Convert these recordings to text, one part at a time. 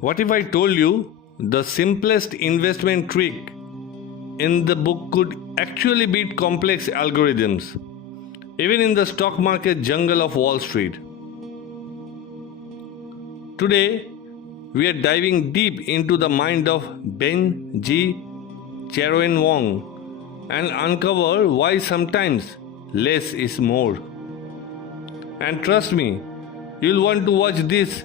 What if I told you the simplest investment trick in the book could actually beat complex algorithms, even in the stock market jungle of Wall Street? Today, we are diving deep into the mind of Ben Charoenwong and uncover why sometimes less is more. And trust me, you'll want to watch this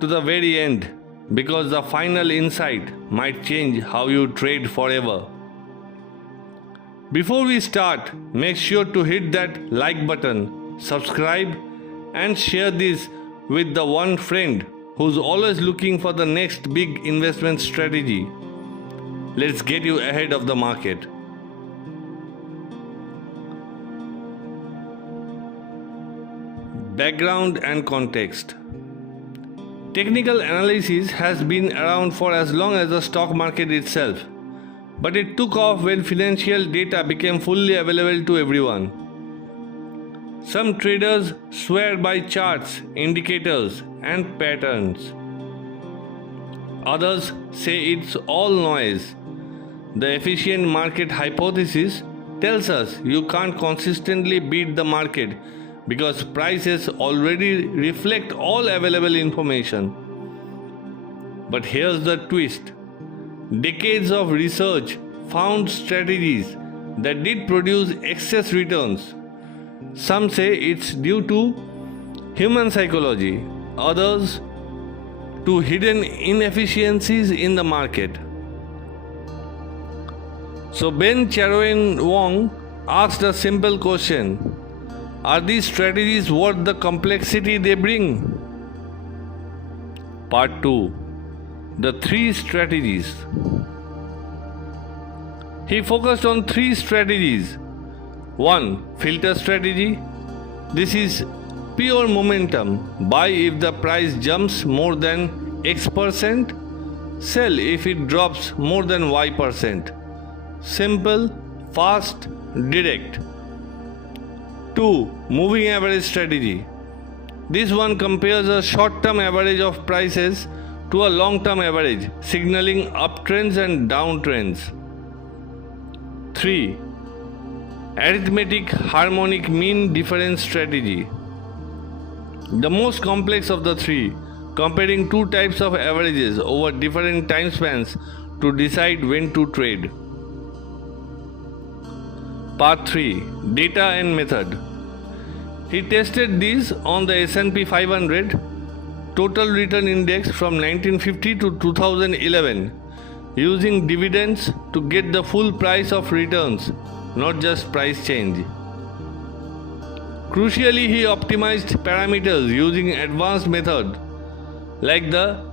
to the very end because the final insight might change how you trade forever. Before we start, make sure to hit that like button, subscribe, and share this with the one friend who's always looking for the next big investment strategy. Let's get you ahead of the market. Background and context. Technical analysis has been around for as long as the stock market itself, but it took off when financial data became fully available to everyone. Some traders swear by charts, indicators, and patterns. Others say it's all noise. The efficient market hypothesis tells us you can't consistently beat the market because prices already reflect all available information. But here's the twist. Decades of research found strategies that did produce excess returns. Some say it's due to human psychology, others to hidden inefficiencies in the market. So Ben Charoenwong asked a simple question: are these strategies worth the complexity they bring? Part 2. The 3 strategies. He focused on 3 strategies. 1. Filter strategy. This is pure momentum. Buy if the price jumps more than X%. Sell if it drops more than Y%. Simple, fast, direct. 2. Moving average strategy. This one compares a short-term average of prices to a long-term average, signaling uptrends and downtrends. 3. Arithmetic-harmonic mean difference strategy. The most complex of the 3, comparing 2 types of averages over different time spans to decide when to trade. Part 3. Data and method. He tested these on the S&P 500 total return index from 1950 to 2011 using dividends to get the full price of returns, not just price change. Crucially, he optimized parameters using advanced methods like the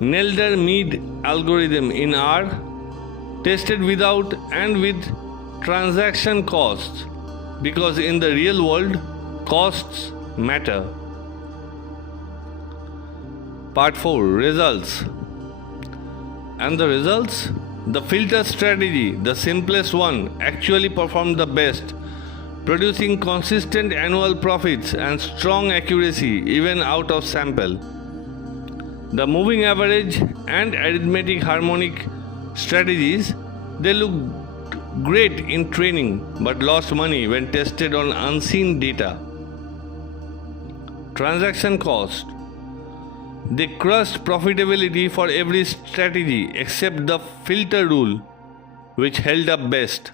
Nelder-Mead algorithm in R, tested without and with transaction costs, because in the real world, costs matter. Part 4. Results. And the results? The filter strategy, the simplest one, actually performed the best, producing consistent annual profits and strong accuracy even out of sample. The moving average and arithmetic harmonic strategies, they looked great in training but lost money when tested on unseen data. Transaction cost. They crushed profitability for every strategy except the filter rule, which held up best.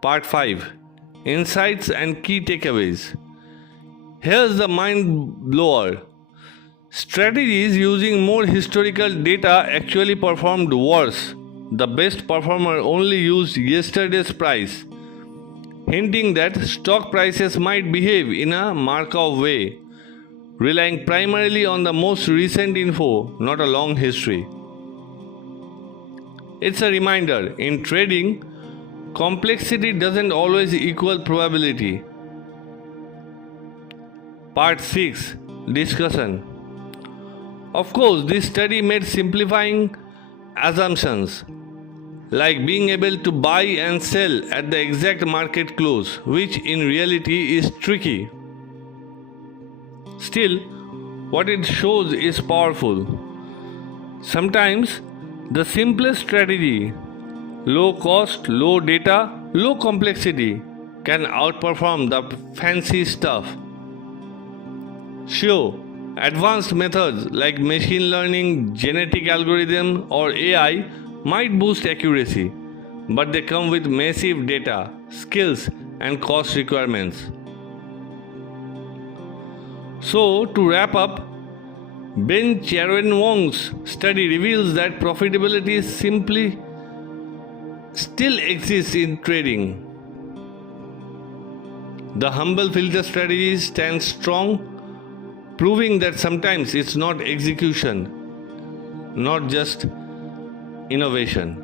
Part 5. Insights and key takeaways. Here's the mind blower. Strategies using more historical data actually performed worse. The best performer only used yesterday's price, hinting that stock prices might behave in a Markov way, relying primarily on the most recent info, not a long history. It's a reminder, in trading, complexity doesn't always equal probability. Part 6. Discussion. Of course, this study made simplifying assumptions, like being able to buy and sell at the exact market close, which in reality is tricky. Still, what it shows is powerful. Sometimes the simplest strategy, low cost, low data, low complexity, can outperform the fancy stuff. Sure, advanced methods like machine learning, genetic algorithm, or AI might boost accuracy, but they come with massive data, skills, and cost requirements. So, to wrap up, Ben Charoenwong's study reveals that profitability simply still exists in trading. The humble filter strategy stands strong, proving that sometimes it's not execution, not just innovation.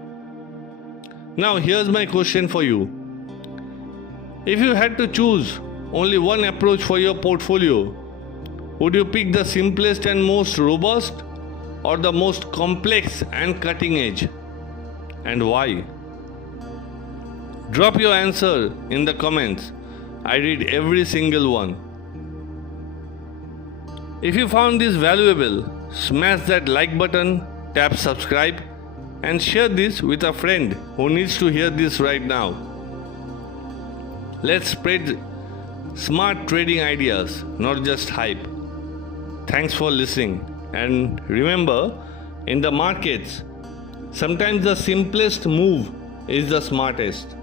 Now, here's my question for you. If you had to choose only one approach for your portfolio, would you pick the simplest and most robust, or the most complex and cutting edge? And why? Drop your answer in the comments. I read every single one. If you found this valuable, smash that like button, tap subscribe, and share this with a friend who needs to hear this right now. Let's spread smart trading ideas, not just hype. Thanks for listening. And remember, in the markets, sometimes the simplest move is the smartest.